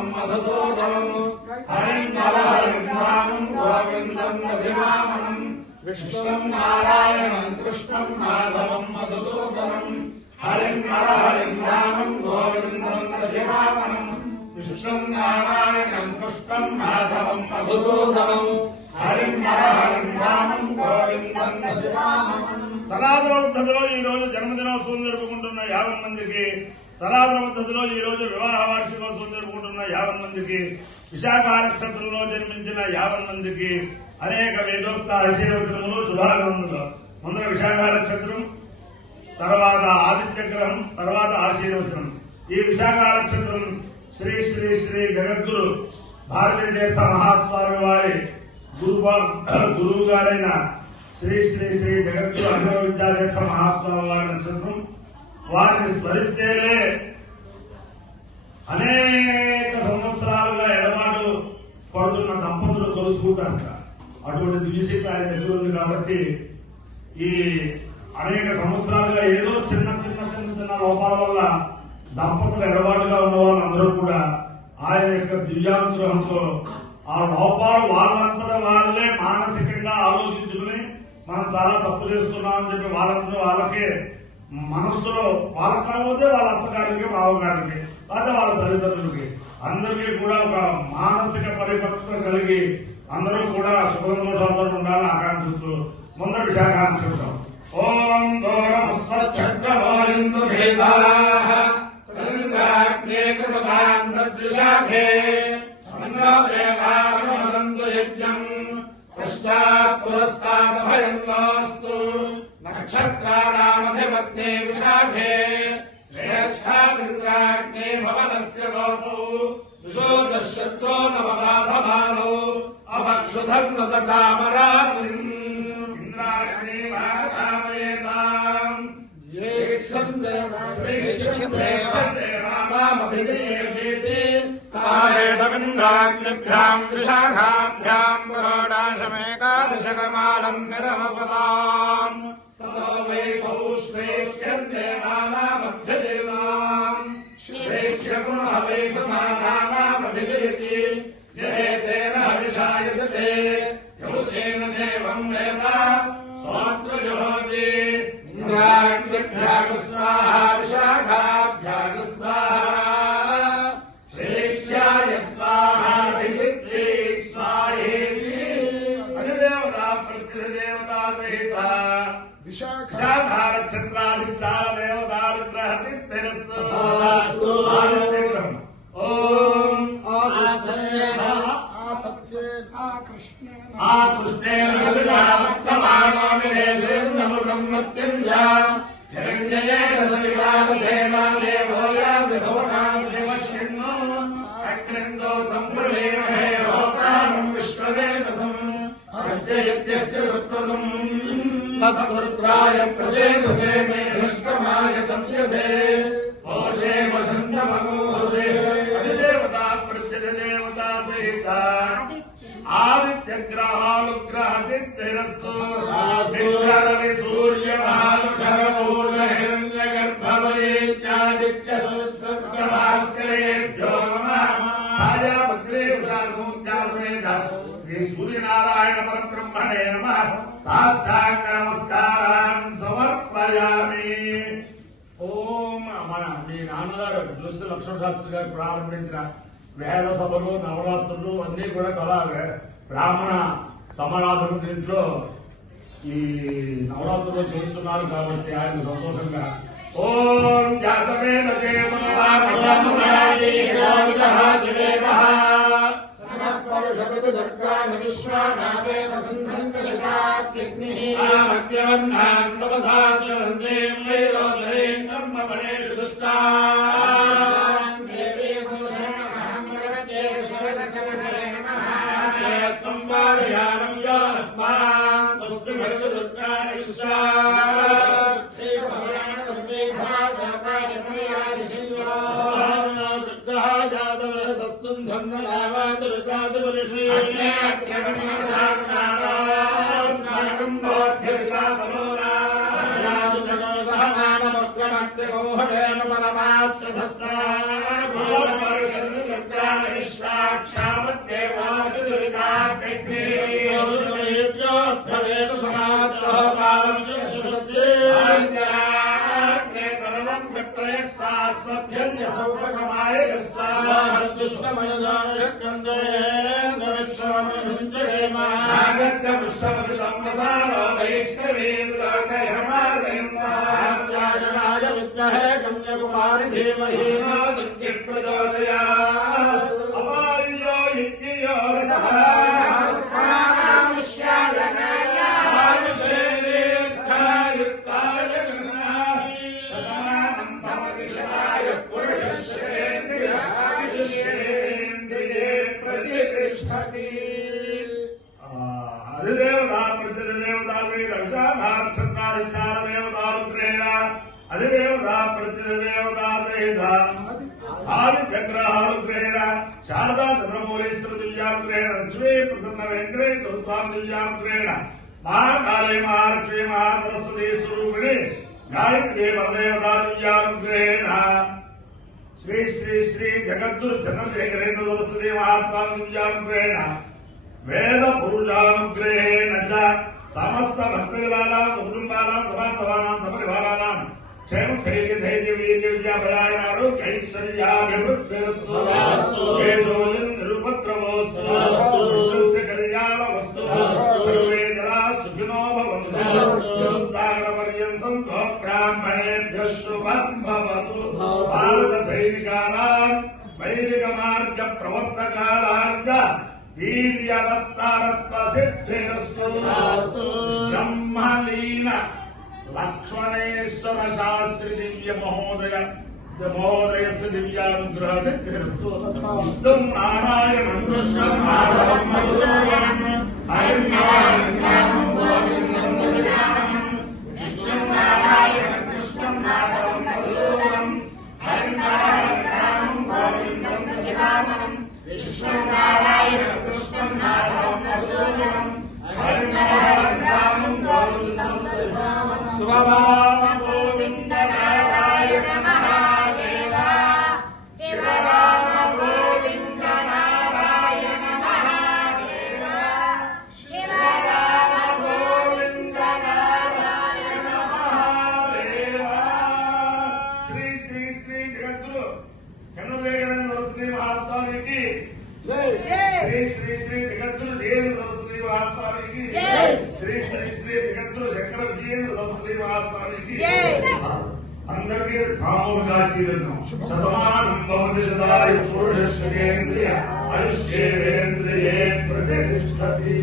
माधवम् मधुसूदनम् हरिम् नरहरिम् रामम् गोविन्दम् रघुरामम् विष्णुम् नारायणम् कृष्णम् माधवम् मधुसूदनम् हरिम् नरहरिम् रामम् गोविन्दम् रघुरामम् विष्णुम् नारायणम् कृष्णम् माधवम् मधुसूदनम् हरिम् नरहरिम् रामम् गोविन्दम् रघुरामम् సనాతన పద్ధతిలో ఈ రోజు జన్మదినోత్సవం జరుపుకుంటున్న 50 మందికి, సనాతన పద్ధతిలో ఈ రోజు వివాహ వార్షికోత్సవం జరుపుకుంటున్న 50 మందికి, విశాఖ నక్షత్రంలో జన్మించిన 50 మందికి అనేక వేదోక్త ఆశీర్వచనములు, శుభాకాంక్షలు. ముందర విశాఖ నక్షత్రం, తర్వాత ఆదిత్య గ్రహం, తర్వాత ఆశీర్వచనం. ఈ విశాఖ నక్షత్రం శ్రీ శ్రీ శ్రీ జగద్గురు భారతీ తీర్థ మహాస్వామి వారి గురువు గారైన శ్రీ శ్రీ శ్రీ జగద్గురు అభినవ విద్యాతీర్థ మహాస్వామి వారి నక్షత్రం. వారిని స్మరిస్తేనే అనేక సంవత్సరాలుగా ఎడబాటు పడుతున్న దంపతులు కలుసుకుంటారు. అటువంటి దివ్యశక్తి ఆయన దగ్గర ఉంది కాబట్టి ఈ అనేక సంవత్సరాలుగా ఏదో చిన్న చిన్న చిన్న చిన్న లోపాల వల్ల దంపతులు ఎడబాటుగా ఉన్న వాళ్ళందరూ కూడా ఆయన యొక్క దివ్యానుగ్రహంతో ఆ లోపాలు వాళ్ళంతా వాళ్ళే మానసికంగా ఆలోచించుకుని మనం చాలా తప్పు చేస్తున్నామని చెప్పి వాళ్ళందరూ వాళ్ళకే మనస్సులో వాళ్ళకి కాకపోతే వాళ్ళ అత్తగారికి, మామగారికి, లేదా వాళ్ళ తల్లిదండ్రులకి అందరికీ కూడా ఒక మానసిక పరిపక్వత కలిగి అందరూ కూడా సుఖ సంతోషాలతో ఉండాలని ఆకాంక్షిస్తూ ముందర విశాఖ నక్షత్రం. ఓం దూరమస్వచ్ఛద్రమోరిందు భేదాః తదింద్రాగ్నే కృపదాంతద్విశాఖే సన్నదేవావనోదంతు యజ్ఞం పశ్చాత్ పురస్తాదభయం నాస్తు నక్షత్రాణామధిపత్యే విశాఖే శ్రేష్ఠామింద్రాగ్నే భవనస్య గోపో విశోదశత్రో నవమాధమానో అభక్షుధర్మతకామరామిం ఇంద్రాగ్నే వాతామయేతాం జ్యేష్ఠం దేవామభిదేవేతి తాయేతమింద్రాగ్నిభ్యాం విశాఖాభ్యాం పురోడాశమేకాదశకమాలం నిరమపదాం తతో వై బహుశ్రేష్ఠ్యం దేవానామభ్యదేవాం శ్రేష్ఠ్యగుణ వై సమానానామభివిరితి యదేతేన హవిషాయతే యోచేన దేవం వేద స్వాత్రజోతి ఇంద్రాగ్నిభ్యాం స్వాహా విశాఖాభ్యాం స్వాహా శ్రేష్ఠ్యాయ స్వాహా దివిత్రే స్వాహేతి అధిదేవతా ప్రతిదేవతా సహిత విశాఖ నక్షత్రాధిచార దేవతానుగ్రహ సిద్ధిరస్తు. ఓం ఆకృష్ణేన సమానో నివేశేన్నమృతం మత్యంజా హిరణ్యేన సవితావధేన దేవో యాభిభవనాం వివశ్యన్నో అగ్నిందో తంపులేమహే హోతారం విశ్వవేదసం అస్య యజ్ఞస్య సుప్రదం తద్రుద్రాయ ప్రజేదసే మే దృష్టమాయ తవ్యసే ఓజే వసంతమగోదే అధిదేవతా ప్రత్యధిదేవతా సహిత ఆదిత్యగ్రహానుగ్రహ సిద్ధిరస్తు. ఇంద్రరవి సూర్యభానుధరమూల హిరణ్య గర్భవరీత్యాదిత్య భాస్కరేభ్యో నమః. ఛాయాభద్రేదాసమేత శ్రీ సూర్యనారాయణ పరబ్రహ్మణే నమః. సాష్టాంగ నమస్కారాన్ సమర్పయామి. ఓం మన మీ నాన్నగారు జ్యోతిష లక్ష్మణ శాస్త్రి గారు ప్రారంభించిన వేద సభలు, నవరాత్రులు అన్ని కూడా చాలా బ్రాహ్మణ సమారాధన దీంట్లో ఈ నవరాత్రులు చేస్తున్నారు కాబట్టి ఆయన సంతోషంగా ఓం జాతవేద హిరణ్యసౌపకమాయ నాగస్య వృషభృతంవసానో వైష్ణవేంద్రాయ విష్ణుహే కన్యాకుమారి ధీమహి దుర్గే ప్రచోదయాత్ అపాయో యజ్ఞయో రథః అధిదేవతా ప్రతిదేవతాలు రక్షాధారక్షత్రాధిచార దేవతాలు ప్రేర అధిదేవతా ప్రతిదేవతాత ఆదిత్యగ్రహాలు ప్రేర శారదా చంద్రమౌళేశ్వర దివ్యాగ్రేణ లక్ష్మీ ప్రసన్న వెంకటేశ్వర స్వామి దివ్యాగ్రేణ మహాకాళీ మహాలక్ష్మీ మహాసరస్వతి స్వరూపిణి గాయత్రి పరదేవతా దివ్యాగ్రేణ శ్రీ శ్రీ శ్రీ జగద్గురు చంద్రశేఖరేంద్ర సరస్వతి మహాస్వామి దివ్యాగ్రేణ వేద పురుషానుగ్రహేణ చ సమస్త భక్తజనానాం కుటుంబానాం సమాధవానాం సపరివారానాం క్షేమ స్థైర్య ధైర్య వీర్య విద్యాభయాయ ఆరోగ్యైశ్వర్యాభివృద్ధిరస్తు కేశోయం నిరుపద్రవోస్తు విశ్వస్య కళ్యాణమస్తు సర్వే జనా సుఖినో భవంతు సాగర పర్యంతం బ్రాహ్మణేభ్యః శుభం భవతు భారత సైనికానాం వైదిక మార్గ ప్రవర్తకానాం చ వీర్యవత్తారత్వ సిద్ధిరస్తు బ్రహ్మలీన లక్ష్మణేశ్వర శాస్త్రి దివ్య మహోదయస్య దివ్యానుగ్రహ సిద్ధిరస్తు విష్ణుం నారాయణం కృష్ణం మాధవం మధుసూదనం హరిం నారాయణం గోవిందం తులజానం విష్ణుం నారాయణం కృష్ణం మాధవం మధుసూదనం హరిం నారాయణం గోవిందం తులజానం విష్ణుం నారాయణం కృష్ణం మాధవం మధుసూదనం హరిం నారాయణం గోవిందం తులజానం శివరామ గోవింద నారాయణ మహాదేవ శివరామ గోవింద నారాయణ మహాదేవ శివరామ గోవింద నారాయణ మహాదేవ శ్రీ శ్రీ శ్రీ జగద్గురు చంద్రశేఖరేంద్ర సరస్వతి మహాస్వామికి శ్రీ శ్రీ శ్రీ జగద్గురు జయేంద్ర సరస్వతి మహాస్వామికి శ్రీ శ్రీ శ్రీ జగద్గురు శంకర విజయేంద్ర సరస్వతి మహాస్వామికి అందరికీ సామూహిక ఆశీర్వచనం శతమానం భవతి శతాయు పురుష శతేంద్రియ ఆయుష్యేంద్రియే ప్రతిష్టతి